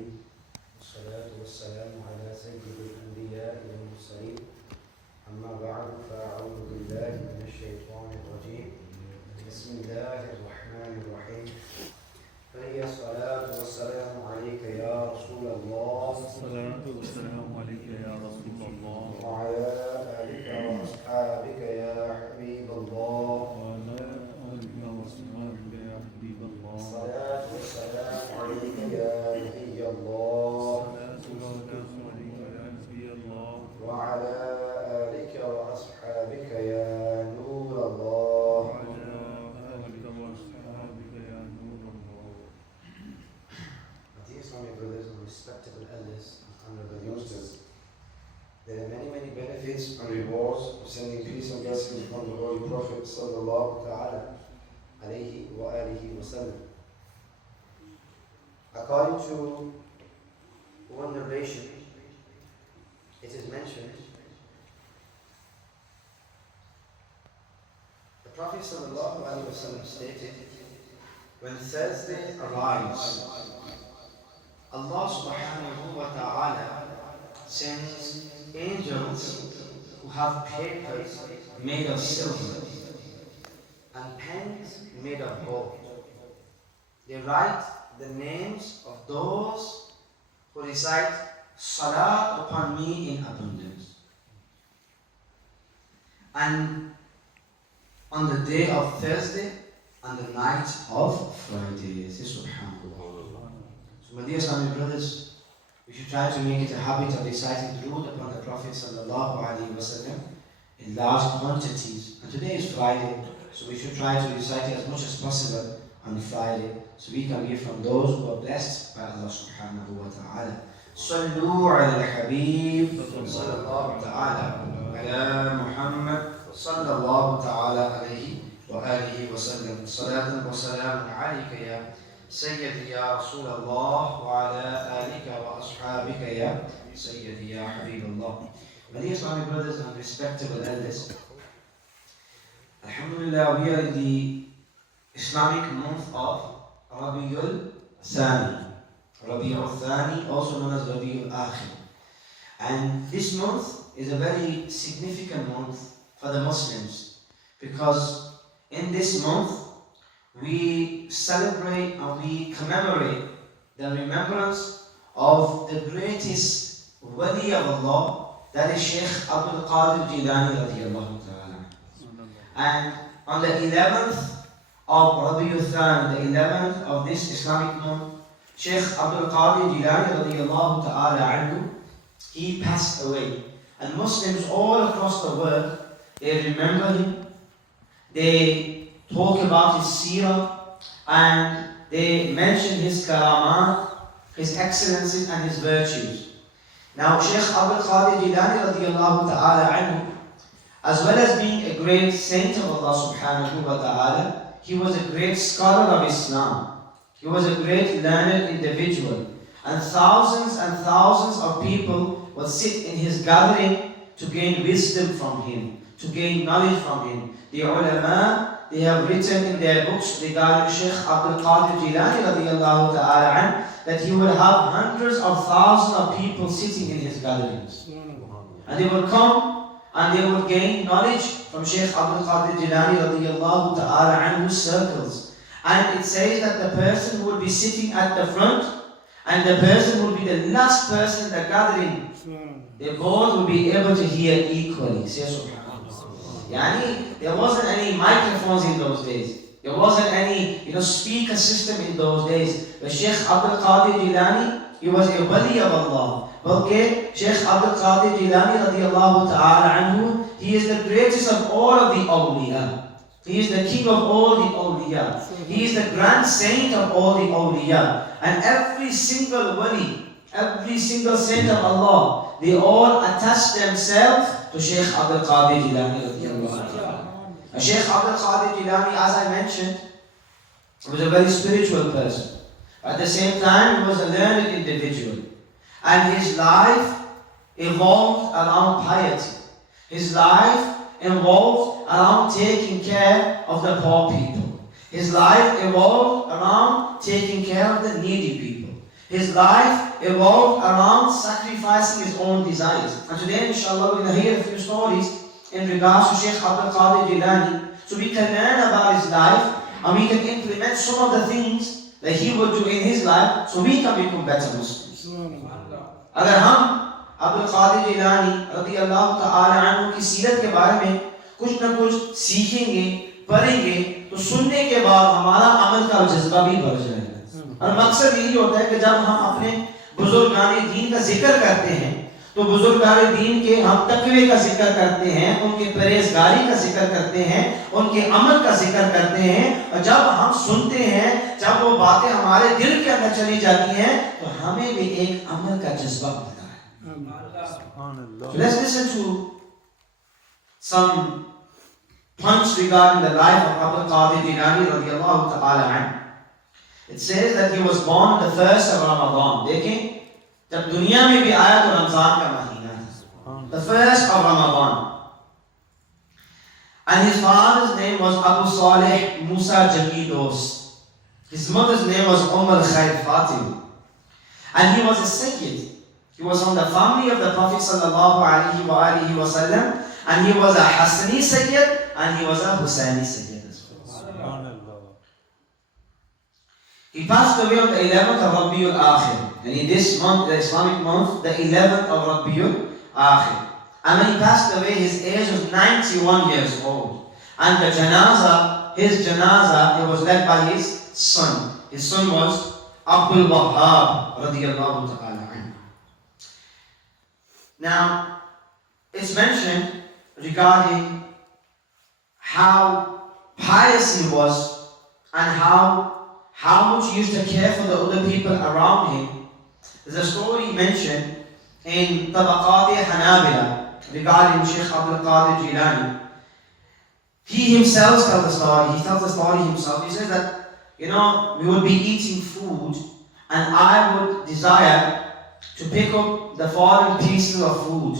العالمين والصلاة والسلام على سيد الأنبياء والمرسلين أما بعد فأعوذ بالله من الشيطان الرجيم بسم الله الرحمن الرحيم فهي الصلاة والسلام عليك يا رسول الله الصلاة والسلام عليك يا رسول الله وعلى آلك وأصحابك يا حبيب الله وعلى آلك وأصحابك يا حبيب الله الصلاة والسلام عليك يا نبي الله الصلاة والسلام عليك يا نبي الله وعلى آلك وأصحابك يا نور الله وعلى آلك وأصحابك يا نور الله. Dear Islamic brothers and respectable elders and honorable youngsters, there are many benefits and rewards of sending peace and blessings upon the Holy Prophet sallallahu ta'ala alayhi wa alihi wa sallam. According to one narration, it is mentioned the Prophet sallallahu alayhi wa sallam stated, when Thursday arrives, Allah subhanahu wa ta'ala sends angels who have papers made of silver and pens made of gold. They write the names of those who recite Salat upon me in abundance. And on the day of Thursday and the night of Friday. Subhanallah. So my dear Islamic brothers, we should try to make it a habit of reciting Durood upon the Prophet sallallahu alaihi wasallam in large quantities. And today is Friday, so we should try to recite it as much as possible on Friday, so we can be from those who are blessed by Allah subhanahu wa ta'ala. صلوا على الحبيب صلى الله تعالى على محمد صلى الله تعالى عليه وآله وسلم صلاة وسلام عليك يا سيدي يا رسول الله وعلى آلك وأصحابك يا سيدي يا حبيب الله. My dear Islamic brothers and respectable elders, Alhamdulillah, we are in the Islamic month of Rabiul Thani. Rabiul Thani, also known as Rabiul Akhir. And this month is a very significant month for the Muslims, because in this month we celebrate and we commemorate the remembrance of the greatest wali of Allah, that is Shaykh Abdul Qadir Jilani radiyallahu ta'ala. And on the 11th of Rabiul Thani, the 11th of this Islamic month, Shaykh Abdul Qadir Jilani radiyallahu ta'ala anhu, he passed away. And Muslims all across the world, they remember him, they talk about his seerah, and they mention his karamat, his excellences and his virtues. Now Shaykh Abdul Qadir Jilani radiyallahu ta'ala anhu, as well as being a great saint of Allah subhanahu wa ta'ala, he was a great scholar of Islam. He was a great learned individual. And thousands of people would sit in his gathering to gain wisdom from him, to gain knowledge from him. The ulama, they have written in their books regarding Shaykh Abdul Qadir Jilani radiyallahu ta'ala anh, that he would have hundreds of thousands of people sitting in his gatherings. And they would come and they would gain knowledge from Shaykh Abdul Qadir Jilani radiyallahu ta'ala anhu's circles. And it says that the person would be sitting at the front, and the person would be the last person in the gathering. They both would be able to hear equally. Say subhanallah. Yani, there wasn't any microphones in those days. There wasn't any speaker system in those days. But Shaykh Abdul Qadir Jilani, he was a wali of Allah. Okay, Shaykh Abdul Qadir Jilani radiyallahu ta'ala anhu, he is the greatest of all of the awliya. He is the king of all the awliya. He is the grand saint of all the awliya. And every single wali, every single saint of Allah, they all attach themselves to Shaykh Abdul Qadir Jilani radiyallahu ta'ala. Shaykh Abdul Qadir Jilani, as I mentioned, was a very spiritual person. At the same time, he was a learned individual. And his life evolved around piety. His life involved around taking care of the poor people. His life evolved around taking care of the needy people. His life evolved around sacrificing his own desires. And today, inshallah, we're going to hear a few stories in regards to Shaykh Abdul Qadir Jilani. So we can learn about his life and we can implement some of the things that he would do in his life so we can become better Muslims. अगर हम अब्दुल कादिर जिलानी रज़ी अल्लाह तआला अन्हु की सीरत के बारे में कुछ न कुछ सीखेंगे, पढ़ेंगे, तो सुनने के बाद हमारा अमल का जज्बा भी बढ़ जाएगा। और मकसद यही होता है कि जब हम अपने बुजुर्गाने दीन का जिक्र करते हैं तो बुजुर्गाने दीन के हम तकवे का जिक्र करते हैं, उनके परहेजगारी का जिक्र करते हैं, उनके अमल का जिक्र करते हैं, और जब हम सुनते हैं, जब वो बातें हमारे दिल के अंदर चली जाती हैं तो हमें भी एक अमल का जज्बा मिलता है। So let's listen to some points regarding the life of Abdul Qadir Jilani radiyallahu ta'ala anhu. It says that he was born on the 1st of Ramadan. देखें, जब दुनिया में भी आया तो रमजान का महीना है, the 1st of Ramadan. And his father's name was Abu Saleh Musa Jamidos. His mother's name was al Khair Fatim. And he was a Sayyid. He was from the family of the Prophet sallallahu alaihi wasallam, and he was a Hassani Sayyid and he was a Husayni Sayyid as well. He passed away on the 11th of Rabiul Akhir. And in this month, the Islamic month, the 11th of Rabiul Akhir. And when he passed away, his age was 91 years old. And the janaza, his janaza, it was led by his son. His son was Abdul Wahhab radiyallahu ta'ala anhu. Now, it's mentioned regarding how pious he was and how much he used to care for the other people around him. There's a story mentioned in Tabaqat Hanabila regarding Shaykh Abdul Qadir Jilani. He himself tells the story. He tells the story himself. He says that, we would be eating food and I would desire to pick up the fallen pieces of food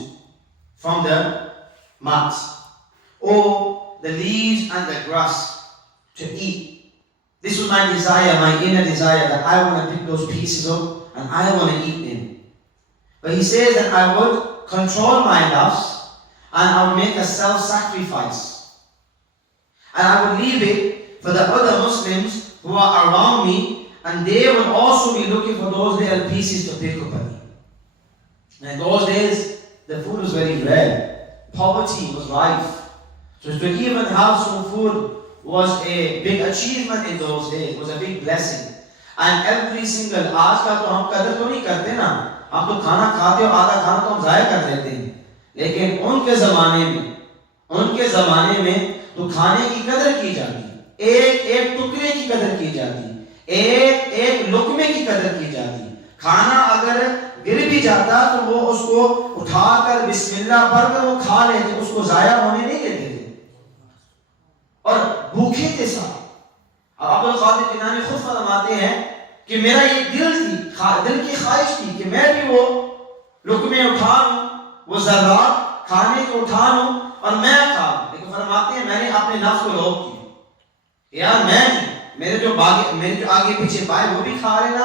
from the mats or the leaves and the grass to eat. This was my desire, my inner desire, that I want to pick those pieces up and I want to eat them. But he says that I would control my nafs and I would make a self-sacrifice. And I would leave it for the other Muslims who are around me, and they would also be looking for those little pieces to pick up and eat. And in those days, the food was very rare. Poverty was rife. So to even have some food was a big achievement in those days, was a big blessing. And every single, आज का तो हम कदर तो नहीं करते ना, हम तो खाना खाते और आधा खाना तो हम ज़ाया कर देते हैं, लेकिन उनके ज़माने में तो खाने की कदर की जाती है, एक टुकड़े की कदर की जाती है, एक लुकमे की कदर की जाती है। खाना अगर गिर भी जाता तो वो उसको उठाकर बिस्मिल्लाह पढ़कर वो खा लेते, उसको ज़ाया होने नहीं देते थे और भूखे थे सारे। अब्दुल कादिर जिलानी खुद फरमाते हैं कि मेरा ये दिल की ख्वाहिश थी कि मैं भी वो लुकमे उठा लूं, वो ज़र्रात खाने को उठा लूं और मैं खाऊं। लेकिन फरमाते हैं मैंने अपने नफ्स को रोक दिया, यार मैं नहीं, मेरे जो आगे पीछे पाए वो भी खा लेना,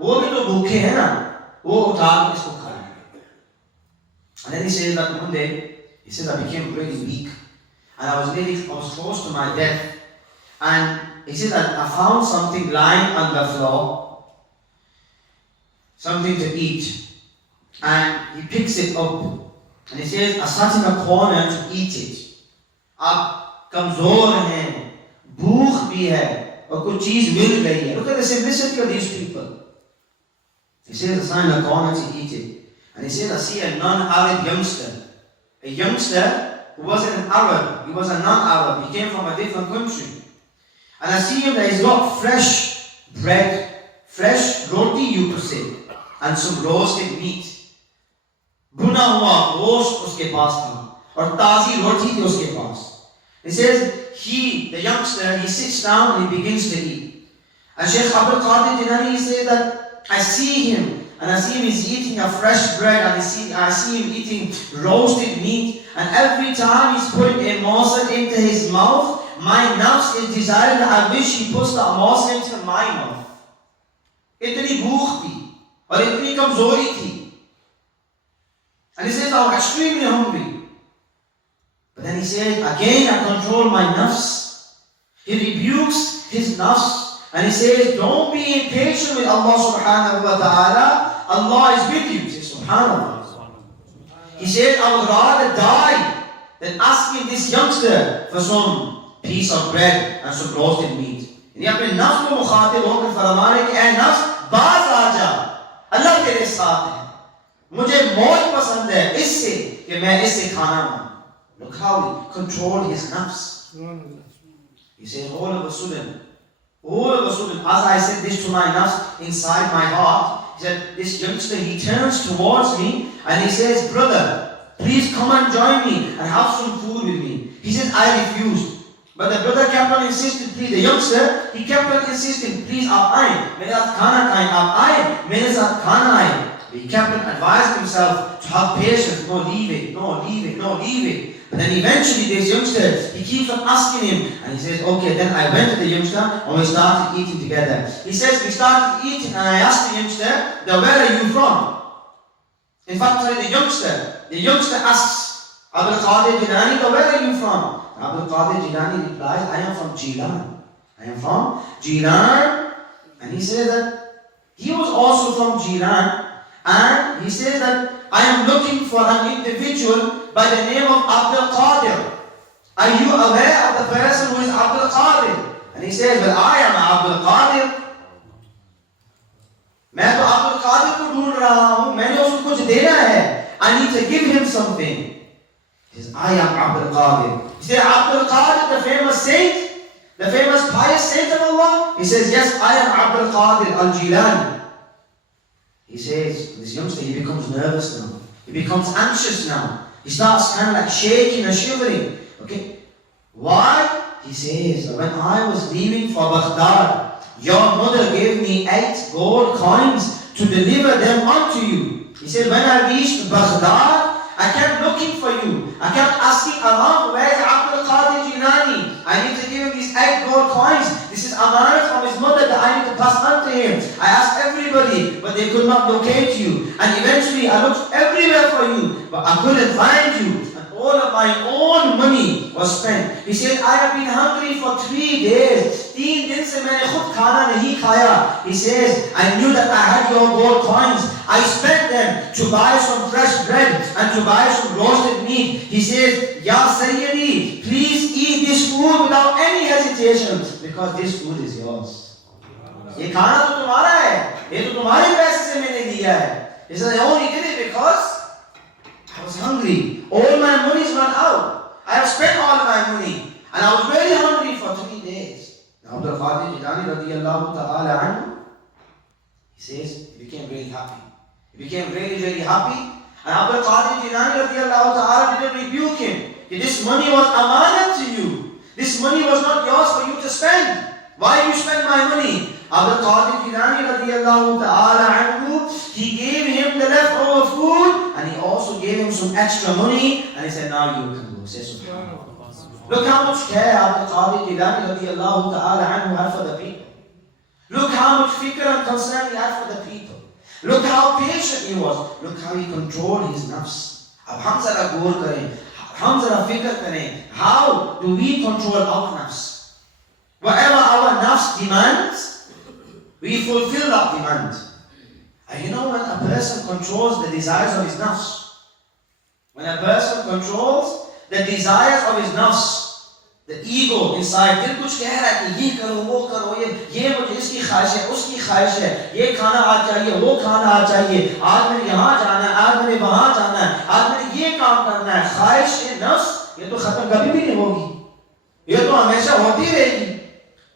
वो भी तो भूखे हैं ना, वो उठा के इसको खा लेना। And then he says that one day, he says I became really weak and I was close to my death, and he says that I found something lying on the floor, something to eat, and he picks it up and he says I sat in a corner to eat it. आप कमजोर हैं, भूख भी है और कुछ चीज मिल गई है। Look at the simplicity of these people. He says I sat in a corner to eat it, and he says I see a non-Arab youngster who wasn't an Arab, he was a non-Arab, he came from a different country. And I see him that he's got fresh bread, fresh roti you could say, and some roasted meat. भुना हुआ गोश्त उसके पास था और ताजी रोटी थी उसके पास. He says the youngster, he sits down and he begins to eat. And Shaykh Abdul Qadir Jilani, he says that I see him he's eating a fresh bread, and I see him eating roasted meat, and every time he's putting a morsel into his mouth, my nafs is desiring that I wish he puts that morsel into my mouth. इतनी भूख थी. और इतनी कमजोरी थी. And he says, I'm extremely hungry. But then he says, again I control my nafs. He rebukes his nafs. And he says, don't be impatient with Allah subhanahu wa ta'ala. Allah is with you. He says, subhanallah. He says, I would rather die than asking this youngster for some piece of bread and some roasted meat. यानी अपने नफ्स को मुखातिब होकर फरमा रहे कि ऐ नफ्स बाज आ जा, अल्लाह तेरे साथ है, मुझे मौत पसंद है इससे कि मैं इससे खाना मांगूं. Look how he controlled his nafs. He said, all of a sudden, as I said this to my nafs inside my heart, he said, this youngster, he turns towards me and he says, brother, please come and join me and have some food with me. He said, I refused. But the brother kept on insisting, please, the youngster, he kept on insisting, please, आप आए, मेरे साथ खाना खाएं, आप आए, मेरे साथ खाना आए. He kept on advising himself to have patience, no, leave it, no, leave it, no, leave it. But then eventually this youngster, he keeps on asking him, and he says, okay, then I went to the youngster and we started eating together. He says, we started eating and I asked the youngster, now where are you from? In fact, the youngster asks, Abdul Qadir Jilani, now where are you from? Abdul Qadir Jilani replies, I am from Jilan. I am from Jilan. And he says that he was also from Jilan. And he says that I am looking for an individual by the name of Abdul Qadir. Are you aware of the person who is Abdul Qadir? And he says, well, I am Abdul Qadir. मैं तो Abdul Qadir को ढूंढ रहा हूँ, मैंने उसको कुछ देना है. I need to give him something. He says, I am Abdul Qadir. He says, Abdul Qadir, the famous saint, the famous pious saint of Allah? He says, yes, I am Abdul Qadir al-Jilani. He says, this youngster, he becomes nervous now. He becomes anxious now. He starts kind of like shaking and shivering. Okay, why? He says, when I was leaving for Baghdad, your mother gave me 8 gold coins to deliver them unto you. He said, when I reached Baghdad, I kept looking for you. I kept asking around, where is Abdul Qadir Jilani? I need to give him these 8 gold coins. This is amanah from his mother that I need to pass on to him. I asked everybody, but they could not locate you. And eventually I looked everywhere for you, but I couldn't find you. And all of my own money was spent. He said, I have been hungry for 3 days. 3 दिन से मैंने खुद खाना नहीं खाया. He says, I knew that I had your gold coins. I spent them to buy some fresh bread and to buy some roasted meat. He says, Ya Sayyidi, please eat this food without any hesitation because this food is yours. ये खाना तो तुम्हारा है, ये तो तुम्हारे पैसे से मैंने दिया है. He said, I only did it because I was hungry. All my money's run out. I have spent all my money and I was very hungry for 3 days. Now Abdul Qadir Jilani radiyallahu ta'ala anhu, he says, he became really happy. He became really, really happy. And Abdul Qadir Jilani radiyallahu ta'ala didn't rebuke him. This money was amanah to you. This money was not yours for you to spend. Why you spend my money? Abdul Qadir Jilani radiyallahu ta'ala anhu, he gave him the leftover food and he also gave him some extra money and he said, now you can go. Say subhanallah. Look how much care Abdul Qadir Jilani radiyallahu ta'ala anhu had for the people. Look how much fikr and concern he had for the people. Look how patient he was. Look how he controlled his nafs. Ab hum zara gaur kare, hum zara fikr kare. How do we control our nafs? Whatever our nafs demands, we fulfill that demand. And you know when a person controls the desires of his nafs, when a person controls the desires of his nafs, the ego inside, दिल कुछ कह रहा है कि ये करो, वो करो, ये मुझे इसकी ख्वाहिश है, उसकी ख्वाहिश है, ये खाना आज चाहिए, वो खाना आज चाहिए, आज मैंने यहाँ जाना है, आज मैंने वहाँ जाना है, आज मैंने ये काम करना है. ख्वाहिश नफ्स ये तो खत्म कभी भी नहीं होगी, ये तो हमेशा होती रहेगी.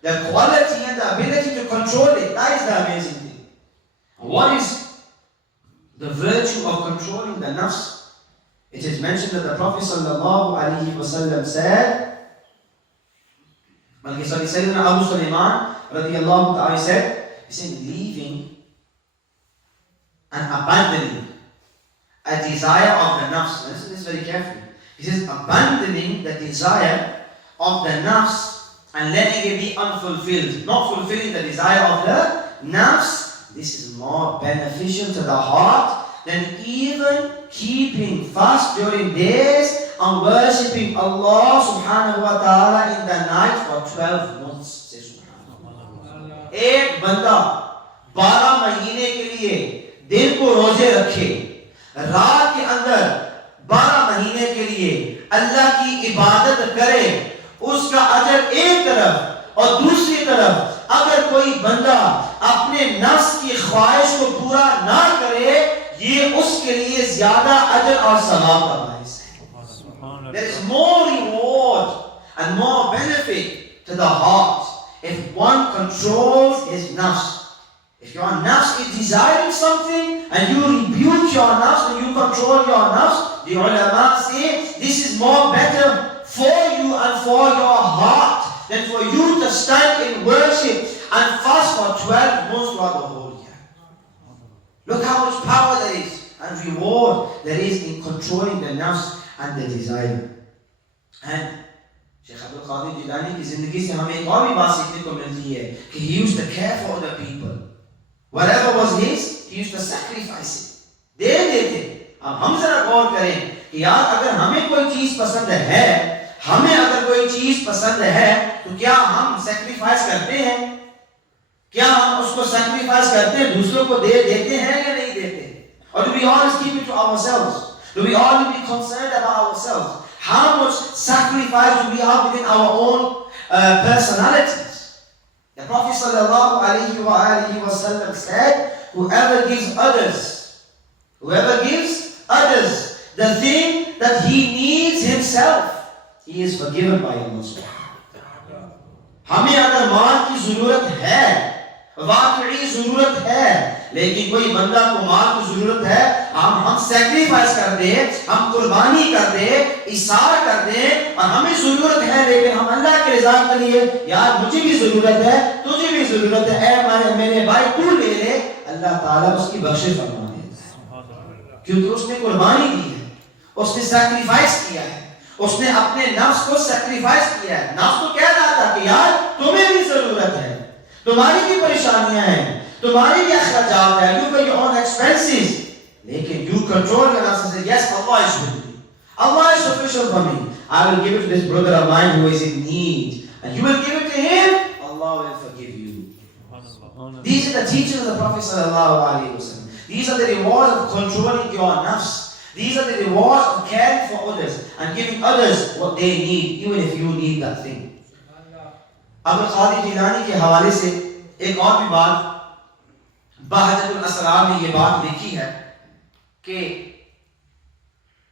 The quality and the ability to control it, that is the amazing thing. What is the virtue of controlling the nafs? It is mentioned that the Prophet sallallahu alaihi wasallam said, Sayyidina Abu Sulaiman radiyallahu ta'ala said, he said, leaving and abandoning a desire of the nafs. Listen to this very carefully. He says, abandoning the desire of the nafs and letting it be unfulfilled, not fulfilling the desire of the nafs, This is more beneficial to the heart than even keeping fast during days and worshipping Allah subhanahu wa ta'ala in the night for 12 months. Say subhanallah. एक बंदा 12 महीने के लिए दिन को रोजे रखे, रात के अंदर 12 महीने के लिए अल्लाह की इबादत करे, उसका अजर एक तरफ और दूसरी तरफ अगर कोई बंदा अपने नफ्स की ख्वाहिश को पूरा ना करे, ये उसके लिए ज्यादा अजर और सवाब का बाइस है. There is more reward and more benefit to the heart if one controls his nafs. If your nafs is desiring something and you rebuke your nafs and you control your nafs, the ulama say this is more better for you and for your heart than for you to stand in worship and fast for 12 months throughout the whole year. Look how much power there is and reward there is in controlling the nafs and the desire. And Shaykh Abdul Qadir Jilani की जिंदगी से हमें एक और भी बात सीखने को मिलती है कि he used to care for other people. Whatever was his, he used to sacrifice it. दे देते. अब हम जरा गौर करें कि यार अगर हमें कोई चीज पसंद है, हमें अगर कोई चीज पसंद है, तो क्या हम सैक्रिफाइस करते हैं? क्या हम उसको सैक्रिफाइस करते हैं, दूसरों को दे देते हैं या नहीं देते? Or do we always keep it to ourselves? Do we always be concerned about ourselves? How much sacrifice do we have within our own personalities? The Prophet sallallahu alaihi wasallam said, whoever gives others the thing that he needs himself, he is forgiven by Allah subhanahu wa ta'ala. हमें अगर माल की जरूरत है, वाकई जरूरत है, लेकिन कोई बंदा को माल की जरूरत है, हम सैक्रिफाइस कर दे, हम कुर्बानी कर दे, इसार कर दे, और हमें जरूरत है लेकिन हम अल्लाह के रज़ा के लिए, यार मुझे भी जरूरत है, तुझे भी जरूरत है, ऐ मेरे भाई तू ले ले, अल्लाह ताला उसकी बख्शिश फरमा देता है, क्योंकि उसने कुर्बानी दी है, उसने सैक्रिफाइस किया है, उसने अपने नफ्स को सैक्रिफाइस किया है. नफ्स तो कह रहा था कि यार तुम्हें भी जरूरत है, तुम्हारी भी परेशानियां हैं, तुम्हारी भी अखराजात है, you pay your own expenses, लेकिन you control your nafs and say yes, Allah is with me, Allah is sufficient for me, I will give it to this brother of mine who is in need, and you will give it to him, Allah will forgive you. These are the teachings of the Prophet sallallahu alaihi wasallam. These are the rewards of controlling your nafs. These are the rewards of caring for others and giving others what they need, even if you need that thing. Abdul Qadir Jilani के हवाले से एक और भी बात बहजतुल असरार में ये बात लिखी है कि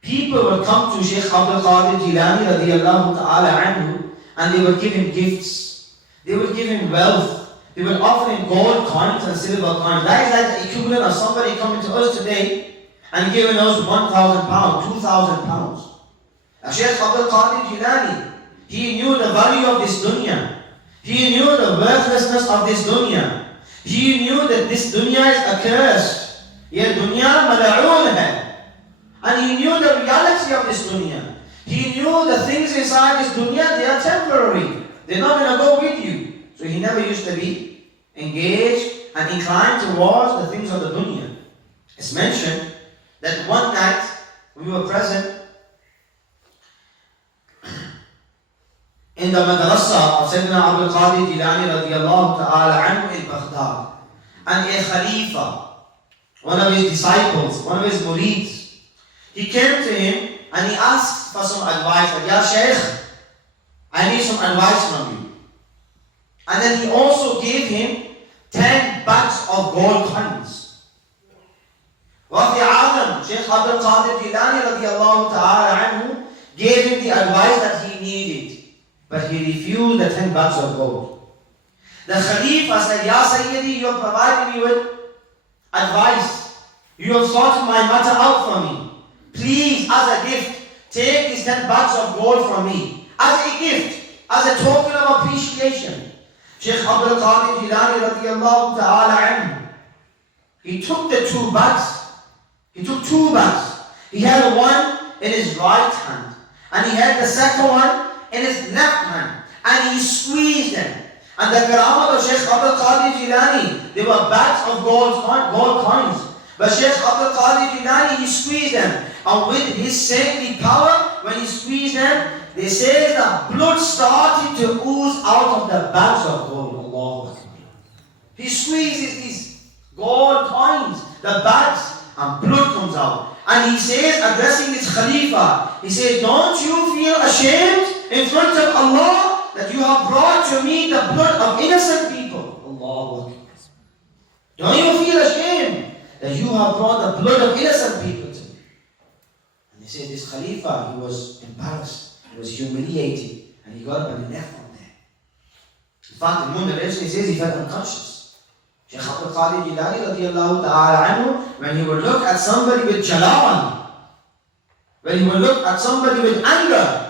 people would come to Shaykh Abdul Qadir Jilani radiyallahu ta'ala anhu and they would give him gifts, they would give him wealth, they would offer him gold coins and silver coins. That is like the equivalent of somebody coming to us today and giving us 1,000 pounds, 2,000 pounds. Shaykh Abdul Qadir Jilani, he knew the value of this dunya. He knew the worthlessness of this dunya. He knew that this dunya is accursed. Ye dunya mal'oon hai. And he knew the reality of this dunya. He knew the things inside this dunya, they are temporary. They're not going to go with you. So he never used to be engaged and inclined towards the things of the dunya. It's mentioned that one night we were present in the madrasa of Sayyidina Abdul Qadir Jilani radiyallahu ta'ala anhu in Baghdad. And a Khalifa, one of his disciples, one of his murids, he came to him and he asked for some advice. Like, Ya Shaykh, I need some advice from you. And then he also gave him 10 bags of gold coins. Waqti Adam, Shaykh Abdul Qadir Jilani radiyallahu ta'ala anhu gave him the advice that he needed. But he refused the 10 bags of gold. The Khalifa said, Ya Sayyidi, you have provided me with advice. You have sorted my matter out for me. Please, as a gift, take these 10 bags of gold from me. As a gift, as a token of appreciation. Shaykh Abdul Qadir Jilani radiyallahu ta'ala anhu, he took the 2 bags. He took 2 bags. He had one in his right hand. And he had the second one in his left hand, and he squeezed them, And the Karamat of Shaykh Abdul Qadir Jilani, they were bags of gold coins. But Shaykh Abdul Qadir Jilani, he squeezed them. And with his saintly power, when he squeezed them, they say that blood started to ooze out of the bags of gold. Allahu Akbar. He squeezes these gold coins, the bags, and blood comes out. And he says, addressing his Khalifa, he says, don't you feel ashamed in front of Allah that you have brought to me the blood of innocent people? Allahu Akbar. Don't you feel ashamed that you have brought the blood of innocent people to me? And he said, this Khalifa, he was embarrassed, he was humiliated, and he got up and he left from there. In fact, in one narration, he says he felt unconscious. Shaykh Abdul Qadir Jilani radiallahu ta'ala anhu, when he would look at somebody with jalal, when he would look at somebody with anger,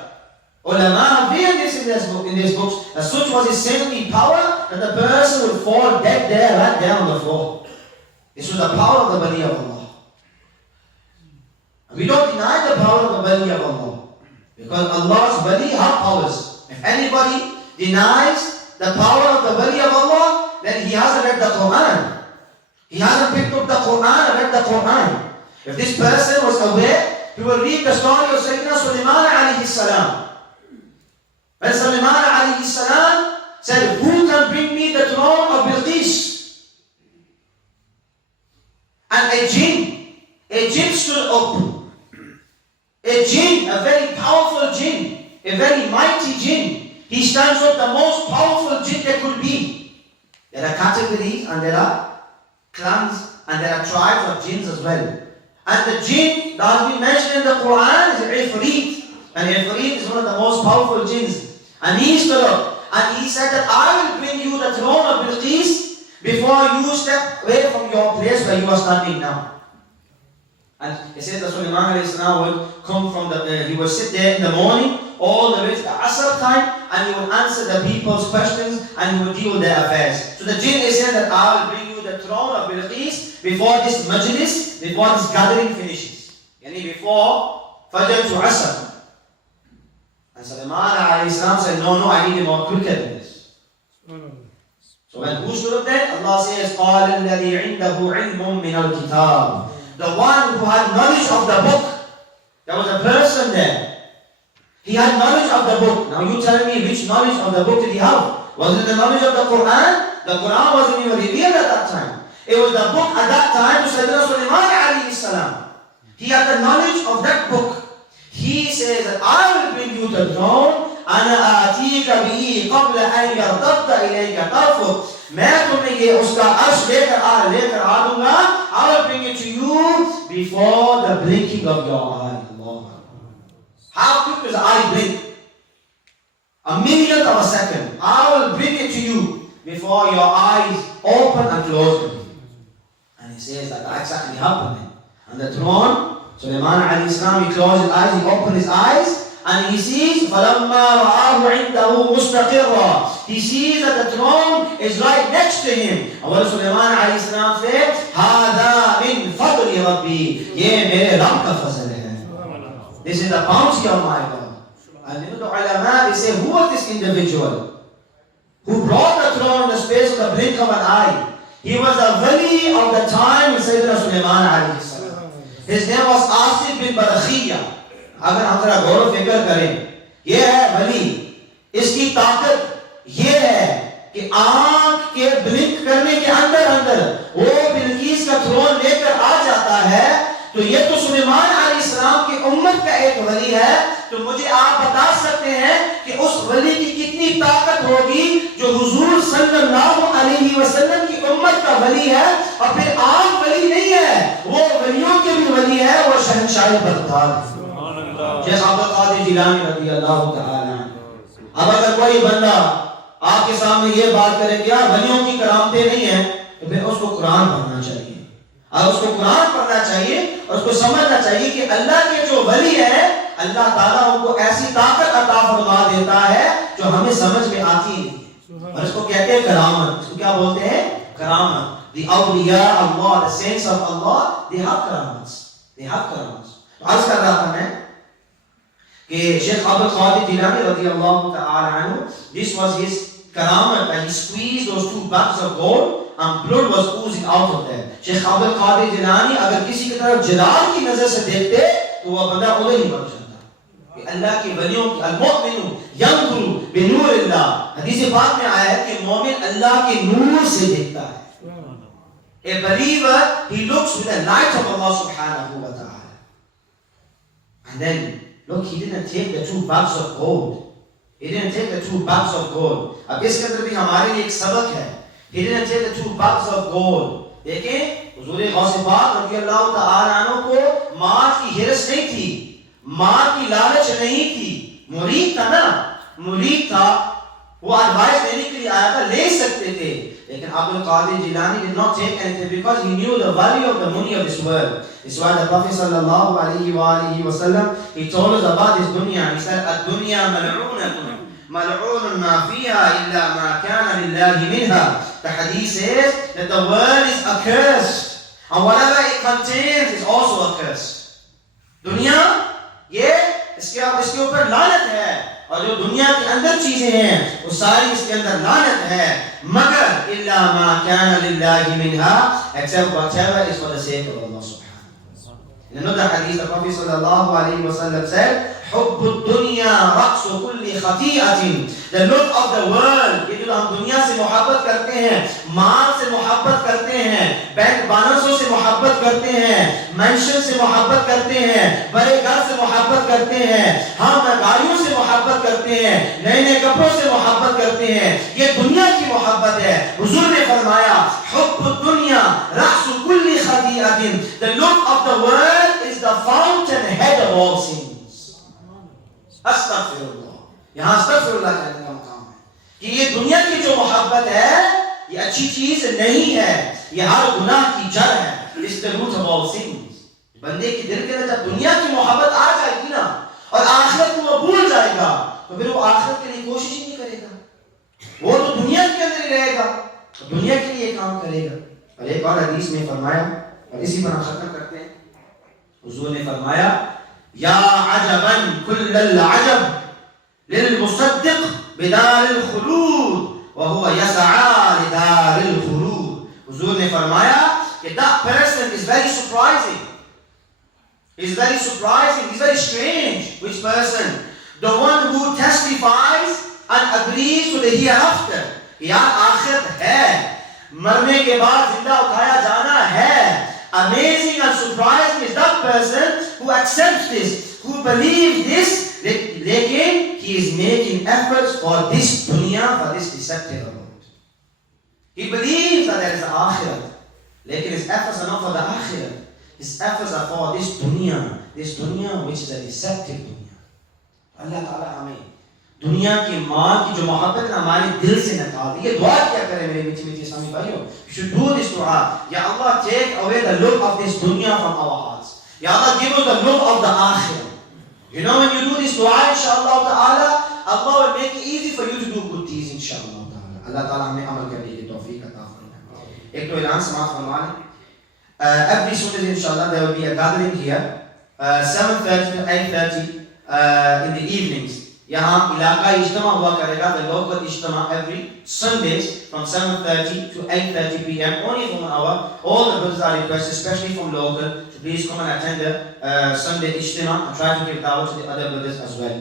ulama have written this in his books, that such was his saintly power that the person would fall dead there, right there on the floor. This was the power of the Wali of Allah. And we don't deny the power of the Wali of Allah, because Allah's Wali have powers. If anybody denies the power of the Wali of Allah, then he hasn't read the Quran. He hasn't picked up the Quran and read the Quran. If this person was aware, he will read the story of Sayyidina Sulaiman alayhi salam. When Sulaiman alayhi salam said, who can bring me the throne of Bilqis? And a jinn stood up. A jinn, a very powerful jinn, a very mighty jinn. He stands up, the most powerful jinn there could be. There are categories and there are clans and there are tribes of jinns as well. And the jinn that has been mentioned in the Quran is Ifrit. And Ifrit is one of the most powerful jinns. And he stood up and he said that I will bring you the throne of Bilqis before you step away from your place where you are standing now. And he said that Sulaiman alayhi salam would come from he would sit there in the morning all the way to the Asr time, and he would answer the people's questions and he would deal with their affairs. So the jinn is said that I will bring you the throne of Bilqis before this majlis, before this gathering finishes. Yani before Fajr to Asr. And Sulaiman alayhi salam said, no, I need it more quicker than this. So when who stood up there? Allah says, قَالَ الَّذِي عِنْدَهُ عِلْمٌ مِّنَ الْكِتَابِ. The one who had knowledge of the book. There was a person there. He had knowledge of the book. Now you tell me which knowledge of the book did he have? Was it the knowledge of the Quran? The Quran wasn't even revealed at that time. It was the book at that time to Sayyidina Sulaiman alayhi salam. He had the knowledge of that book. He says that I will bring you the throne. أَنَا آتِيكَ بِهِ قَبْلَ أَنْ يَرْتَدَّ إِلَيْكَ طَرْفُكَ. मैं तुम्हें ये उसका अर्श लेकर आ दूंगा. I will bring it to you before the blinking of your eye. How quick does the eye blink? A millionth of a second. I will bring it to you before your eyes open and close. And he says that exactly happened. And the throne, Sulaiman alayhi salam, he closed his eyes, he opened his eyes, and he sees فَلَمَّا رَآهُ عِنْدَهُ مُسْتَقِرًّا. He sees that the throne is right next to him. And what does Sulaiman alayhi salam say? هَذَا مِنْ فَضْلِ رَبِّي. Ye mere Rabb ka fazl hai. This is the bounty of my God. And you know the ulama, they say, who was this individual who brought the throne in the space of the blink of an eye? He was a wali of the time of Sayyidina Sulaiman alayhi salam. His name was Asif bin Barakhiya. अगर हम जरा गौर व फिक्र करें, ये है वली, इसकी ताकत ये है कि आंख के ब्लिंक करने के अंदर अंदर वो बिल्किस का थ्रोन लेकर आ जाता है. तो ये तो सुलेमान अलैहिस्सलाम की उम्मत का एक वली है. तो मुझे आप बता सकते हैं कि उस वली की कितनी ताकत होगी जो हुजूर सल्लल्लाहु अलैहि वसल्लम की उम्मत का वली है. और फिर आम वली नहीं है, वो वलियों के भी वली है, वो शहंशाह बगदाद है. शेख अब्दुल कादिर जिलानी रज़ियल्लाहु ताला. अब अगर कोई बंदा आपके सामने ये बात करे कि यार वलियों की करामतें नहीं है, तो फिर उसको कुरान पढ़ना चाहिए. और उसको कुरान पढ़ना चाहिए और उसको समझना चाहिए कि अल्लाह के जो वली है, अल्लाह ताला उनको ऐसी ताकत अता फरमा देता है जो हमें समझ में आती नहीं है. और इसको कहते हैं करामत. इसको क्या बोलते हैं? करामत. The awliya Allah, the saints of Allah, they have karamats. They have karamats. तो अर्ज कर रहा था मैं कि शेख अब्दुल कादिर जिलानी रज़ियल्लाहु ताला अन्हु, this was his karamat, and he squeezed those 2 bags of gold and blood was oozing out of them. Shaykh Abdul Qadir Jilani अगर किसी की तरफ जलाल की नजर से देखते तो वह बंदा उधर ही मर जाता. कि अल्लाह के वलियों की अल-मुअमिनु यंज़ुरु बिनूरिल्लाह, हदीस पाक में आया है कि मोमिन अल्लाह के नूर से देखता है. A believer, he looks with the light of Allah subhanahu wa ta'ala. And then, look, he didn't take the 2 bags of gold. He didn't take the 2 bags of gold. अब इसके अंदर भी हमारे लिए एक सबक है. He didn't take the 2 bags of gold. देखें, हुजूर गौसे पाक रज़ियल्लाहु ताला अन्हु को माल की हिरस नहीं थी, माल की लालच नहीं थी. मुरीद था ना, मुरीद था, वो एडवाइस लेने के लिए आया था, ले सकते थे. लेकिन Abdul Qadir Jilani did not take anything because he knew the value of the money of this world. This is why the Prophet sallallahu alaihi wasallam, he told us about this dunya. He said, "Ad-dunya mal'unatun, mal'unun ma fiha illa ma kana lillahi minha." The hadith says that the world is accursed, and whatever it contains is also accursed. Dunya, ये इसके ऊपर लानत है, और जो दुनिया के अंदर चीजें हैं वो सारी इसके अंदर लानत है, मगर इल्ला मा काना लिल्लाहि Minha, except whatever is for the sake of Allah subhanahu. In another hadith, the Prophet sallallahu alaihi wasallam said, حب الدنيا رأس كل خطيئة. The love of the world, ये जो हम दुनिया से मोहब्बत करते हैं, माल से मोहब्बत करते हैं, बैंक बानसों से मोहब्बत करते हैं, मेंशन से मोहब्बत करते हैं, बड़े घर से मोहब्बत करते हैं, हम गाड़ियों से मोहब्बत करते हैं, नए नए कपड़ों से मोहब्बत करते हैं, ये दुनिया की मोहब्बत है. हुजूर ने फरमाया, حب الدنيا رأس كل خطيئة. The love of the world is the fountain head of all sins. अस्तगफिरुल्लाह. यहाँ अस्तगफिरुल्लाह कहने का मकाम है कि ये दुनिया की जो मोहब्बत है ये अच्छी चीज नहीं है, ये हर गुनाह की जड़ है. It's the root of all sins. बंदे के दिल के अंदर जब दुनिया की मोहब्बत आ जाएगी ना और आखिरत को वो भूल जाएगा तो फिर वो आखिरत के लिए कोशिश ही नहीं करेगा, वो तो दुनिया के अंदर ही रहेगा, तो दुनिया के लिए काम करेगा. और एक और हदीस में फरमाया, और इसी पर हम खत्म करते हैं. हुजूर ने फरमाया, या अजबन कुल्लल अजब लिलमुसद्दिक बिदारिल खुलूद व हुवा यसआ लिदारिल खुलूद. हुजूर ने फरमाया कि that person is very surprising. He's very surprising, he's very strange. Which person? The one who testifies and agrees to the hereafter. यार आखिरत है, मरने के बाद जिंदा उठाया जाना है. Amazing and surprising is that person who accepts this, who believes this, lekin he is making efforts for this dunya, for this deceptive world. He believes that there is an akhirat, lekin his efforts are not for the akhirat. His efforts are for this dunya which is a deceptive dunya. Allah Ta'ala हमें दुनिया के माल की जो मोहब्बत है हमारे दिल से निकाल दी. ये दुआ क्या करें मेरे मीठे मीठे इस्लामी भाइयों? You should do this dua. Ya Allah, take away the love of this dunya from our hearts. Ya Allah, give us the love of the akhirah. You know, when you do this dua, inshallah ta'ala, Allah will make it easy for you to do good deeds, inshallah ta'ala. Allah ta'ala हमें अमल करने की तौफीक अता फरमाए. एक तो ऐलान समाप्त फरमा लें. Every Sunday, inshallah, there will be a gathering here, 7:30 to 8:30 in the evenings. यहाँ इलाका इज्तिमा हुआ करेगा, the local इज्तिमा every Sundays from 7:30 to 8:30 p.m. only for 1 hour. All the brothers are requested, especially from local, to please come and attend the Sunday Ijtima and try to give dawah to the other brothers as well.